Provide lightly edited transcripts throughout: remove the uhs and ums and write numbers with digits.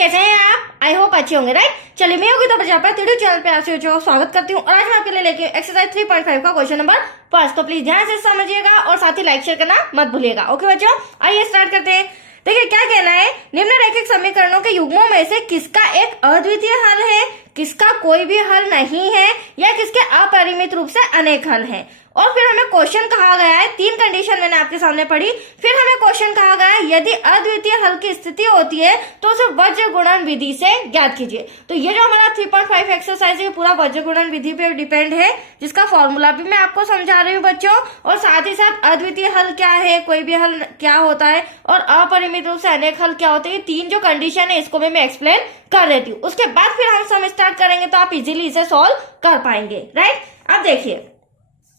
कैसे हैं आप? आई होप अच्छे होंगे, राइट। चलिए मैं योगिता प्रजापति यूट्यूब चैनल पे आपसे स्वागत करती हूँ और आज मैं आपके लिए लेके एक्सरसाइज 3.5 का क्वेश्चन नंबर 5। तो प्लीज ध्यान से समझिएगा और साथ ही लाइक शेयर करना मत भूलिएगा। ओके बच्चों, आइए स्टार्ट करते हैं। देखिए क्या कहना है, निम्नलिखित समीकरणों के युग्मों में से किसका एक अद्वितीय हल है, किसका कोई भी हल नहीं है, या किसके अपरिमित रूप से अनेक हल हैं। और फिर हमें क्वेश्चन कहा गया है, 3 कंडीशन मैंने आपके सामने पढ़ी। फिर हमें क्वेश्चन कहा गया है यदि अद्वितीय हल की स्थिति होती है तो उसे वज्र गुणन विधि से ज्ञात कीजिए। तो ये जो हमारा 3.5 एक्सरसाइज है पूरा वज्र गुणन विधि पे डिपेंड है, जिसका फॉर्मूला भी मैं आपको समझा रही हूँ बच्चों, और साथ ही साथ अद्वितीय हल क्या है, कोई भी हल क्या होता है, और अपरिमित रूप से अनेक हल क्या होते हैं। 3 जो कंडीशन है इसको भी मैं एक्सप्लेन कर देती हूँ। उसके बाद फिर हम सम स्टार्ट करेंगे तो आप इजिली इसे सॉल्व कर पाएंगे, राइट। अब देखिए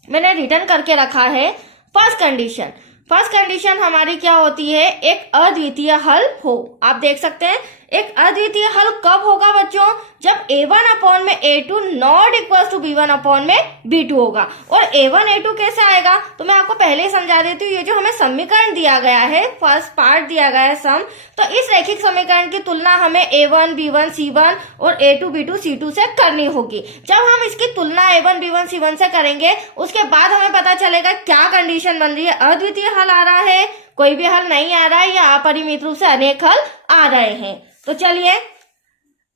मैंने रिटर्न करके रखा है फर्स्ट कंडीशन। फर्स्ट कंडीशन हमारी क्या होती है, एक अद्वितीय हल हो। आप देख सकते हैं एक अद्वितीय हल कब होगा बच्चों, जब a1 अपॉन में a2 not equal to b1 upon में b2 होगा। और a1 a2 कैसे आएगा तो मैं आपको पहले ही समझा देती हूँ। ये जो हमें समीकरण दिया गया है, फर्स्ट पार्ट दिया गया है सम, तो इस रैखिक समीकरण की तुलना हमें a1 b1 c1 और a2 b2 c2 से करनी होगी। जब हम इसकी तुलना a1 b1 c1 से करेंगे उसके बाद हमें पता चलेगा क्या कंडीशन बन रही है, अद्वितीय हल आ रहा है, कोई भी हल नहीं आ रहा है, या अपरिमित रूप से अनेक हल आ रहे हैं। तो चलिए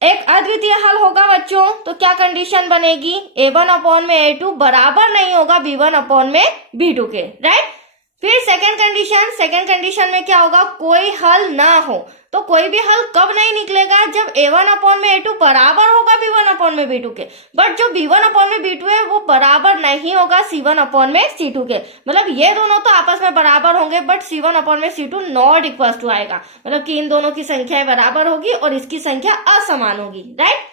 एक अद्वितीय हल होगा बच्चों तो क्या कंडीशन बनेगी, a1 अपॉन में a2 बराबर नहीं होगा b1 अपॉन में b2 के, राइट। फिर सेकंड कंडीशन में क्या होगा, कोई हल ना हो। तो कोई भी हल कब नहीं निकलेगा, जब a1 अपॉन में a2 बराबर होगा b1 अपॉन में b2 के। बट जो b1 अपॉन में b2 है वो बराबर नहीं होगा c1 अपॉन में c2 के। मतलब ये दोनों तो आपस में बराबर होंगे बट c1 अपॉन में c2 नॉट इक्वल टू आएगा। मतलब कि इन दोनों की संख्याएं बराबर होगी और इसकी संख्या असमान होगी, राइट।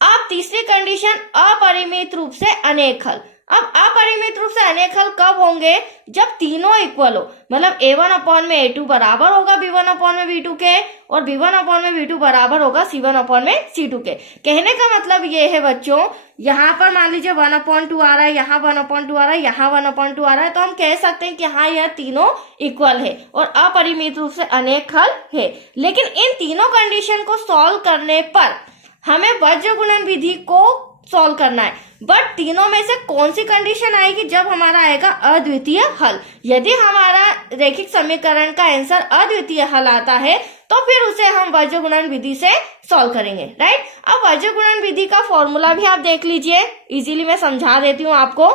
अब तीसरी कंडीशन अपरिमित रूप से अनेक हल। अब अपरिमित रूप से अनेक हल कब होंगे, जब तीनों इक्वल हो। मतलब a1 अपॉन में a2 बराबर होगा b1 अपॉन में b2 के, और b1 अपॉन में b2 बराबर होगा c1 अपॉन में c2 के। कहने का मतलब ये है बच्चों, यहाँ पर मान लीजिए 1/2 आ रहा है, यहाँ 1/2 आ रहा है, यहाँ 1/2 आ रहा है, तो हम कह सकते हैं कि हाँ यह तीनों इक्वल है और अपरिमित रूप से अनेक हल है। लेकिन इन तीनों कंडीशन को सॉल्व करने पर हमें वज्र गुणन विधि को सॉल्व करना है। बट तीनों में से कौन सी कंडीशन आएगी, जब हमारा आएगा अद्वितीय हल। यदि हमारा रैखिक समीकरण का आंसर अद्वितीय हल आता है तो फिर उसे हम वज्र गुणन विधि से सॉल्व करेंगे, राइट। अब वज्र गुणन विधि का फॉर्मूला भी आप देख लीजिए, इजीली मैं समझा देती हूँ आपको।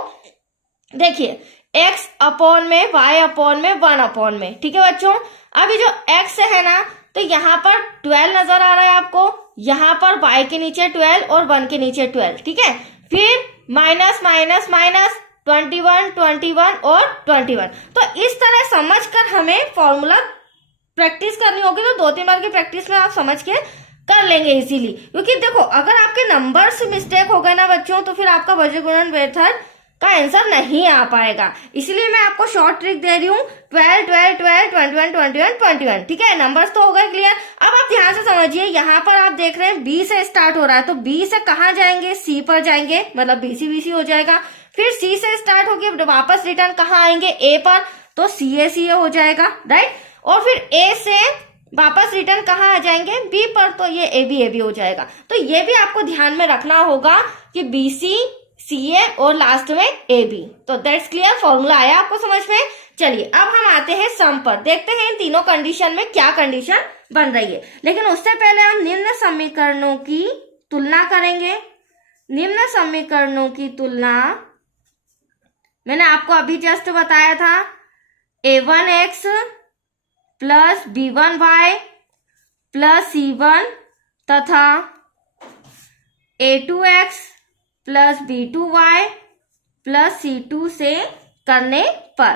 देखिए x अपॉन में y अपॉन में 1 अपॉन में, ठीक है बच्चों। अभी जो x है ना, तो यहाँ पर 12 नजर आ रहा है आपको, यहाँ पर y के नीचे 12 और 1 के नीचे 12, ठीक है। फिर माइनस माइनस माइनस 21 21 और 21। तो इस तरह समझकर हमें फॉर्मूला प्रैक्टिस करनी होगी। तो 2-3 बार की प्रैक्टिस में आप समझ के कर लेंगे इजीली। क्योंकि देखो अगर आपके नंबर्स मिस्टेक हो गए ना बच्चों, तो फिर आपका वज्र गुणन मेथड का आंसर नहीं आ पाएगा। इसलिए मैं आपको शॉर्ट ट्रिक दे रही हूँ, 12 12 12 21 21 21, ठीक है। नंबर्स तो हो गए क्लियर। अब आप ध्यान से समझिए, यहाँ पर आप देख रहे हैं B से स्टार्ट हो रहा है, तो B से कहाँ जाएंगे, C पर जाएंगे, मतलब BC हो जाएगा। फिर C से स्टार्ट होके वापस रिटर्न कहाँ आएंगे, A पर, तो CA हो जाएगा, राइट। और फिर A से वापस रिटर्न कहाँ आ जाएंगे, B पर, तो ये AB हो जाएगा। तो ये भी आपको ध्यान में रखना होगा कि BC CA और लास्ट में AB। तो दैट्स क्लियर, फॉर्मूला आया आपको समझ में। चलिए अब हम आते हैं सम पर, देखते हैं इन तीनों कंडीशन में क्या कंडीशन बन रही है। लेकिन उससे पहले हम निम्न समीकरणों की तुलना करेंगे। निम्न समीकरणों की तुलना मैंने आपको अभी जस्ट बताया था, a1x plus b1y plus c1 तथा a2x plus b2y plus c2 से करने पर।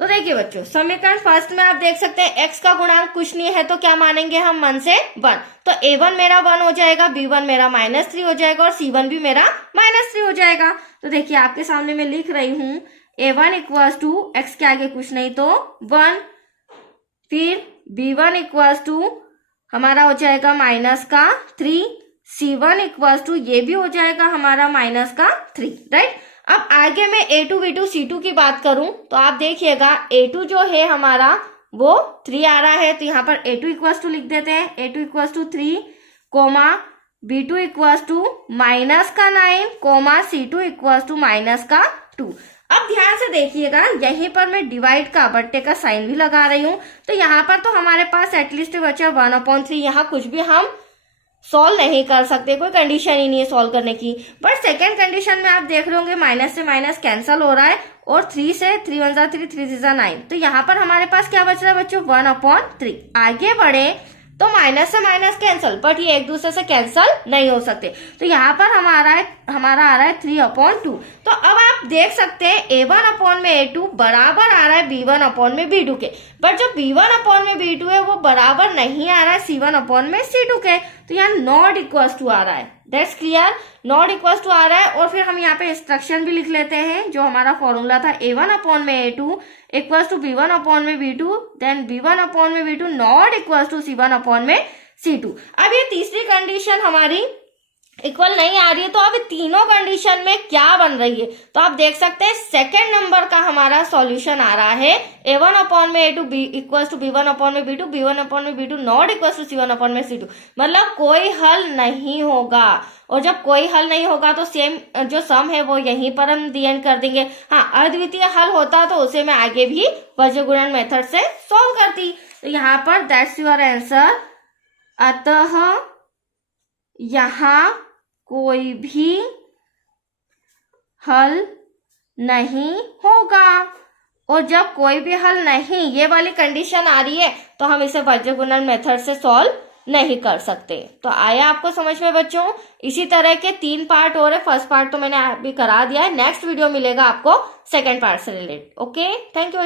तो देखिए बच्चों, समीकरण फर्स्ट में आप देख सकते हैं x का गुणांक कुछ नहीं है, तो क्या मानेंगे हम 1 से 1। तो a1 मेरा 1 हो जाएगा, b1 मेरा -3 हो जाएगा और c1 भी मेरा -3 हो जाएगा। तो देखिए आपके सामने मैं लिख रही हूँ a1 इक्वल्स टू x के आगे कुछ नहीं तो 1, फिर b1 इक्वल्स टू हमारा हो जाएगा -3, c1 इक्वल्स टू ये भी हो जाएगा हमारा -3, राइट। अब आगे मैं a2 b2 c2 की बात करूं तो आप देखिएगा a2 जो है हमारा वो 3 आ रहा है, तो यहाँ पर A2 इक्वल्स टू लिख देते हैं, A2 equals to 3 comma B2 equals to minus का 9 coma C2 equals to minus का 2। अब ध्यान से देखिएगा, यहीं पर मैं डिवाइड का बट्टे का साइन भी लगा रही हूं, तो यहाँ पर तो हमारे पास एटलीस्ट बचा 1/3। यहाँ कुछ भी हम सॉल्व नहीं कर सकते, कोई कंडीशन ही नहीं है सॉल्व करने की। बट सेकेंड कंडीशन में आप देख रहे होंगे माइनस से माइनस कैंसिल हो रहा है और 3 से 3 1 जा 3 3 जा 9, तो यहाँ पर हमारे पास क्या बच रहा है बच्चों 1/3। आगे बढ़े तो माइनस से माइनस कैंसिल, बट ये एक दूसरे से कैंसिल नहीं हो सकते, तो यहाँ पर हमारा आ रहा है 3/2। तो अब आप देख सकते हैं A1/A2 बराबर आ रहा है B1/B2 के, बट जो B1/B2 है वो बराबर नहीं आ रहा है C1/C2 के, तो यहाँ नॉट इक्वल्स टू आ रहा है। That's clear, not equals to आ रहा है। और फिर हम यहाँ पे इंस्ट्रक्शन भी लिख लेते हैं, जो हमारा फॉर्मूला था A1/A2 equals to B1/B2, then B1/B2 not equals to C1/C2। अब ये तीसरी कंडीशन हमारी इक्वल नहीं आ रही है, तो अब तीनों कंडीशन में क्या बन रही है, तो आप देख सकते हैं सेकेंड नंबर का हमारा सॉल्यूशन आ रहा है A1/A2 equals to B1/B2, B1/B2 not equals to C1/C2, मतलब कोई हल नहीं होगा। और जब कोई हल नहीं होगा तो सेम जो सम है वो यहीं पर हम दी एंड कर देंगे। हाँ, अद्वितीय हल होता तो उसे मैं आगे भी वज्र गुणन मेथड से सॉल्व करती। तो यहाँ पर दैट्स योर आंसर। अतः यहाँ कोई भी हल नहीं होगा, और जब कोई भी हल नहीं, ये वाली कंडीशन आ रही है, तो हम इसे वज्र गुणन मेथड से सॉल्व नहीं कर सकते। तो आया आपको समझ में बच्चों? इसी तरह के 3 पार्ट और है, फर्स्ट पार्ट तो मैंने अभी करा दिया है, नेक्स्ट वीडियो मिलेगा आपको सेकेंड पार्ट से रिलेटेड। Okay, thank you.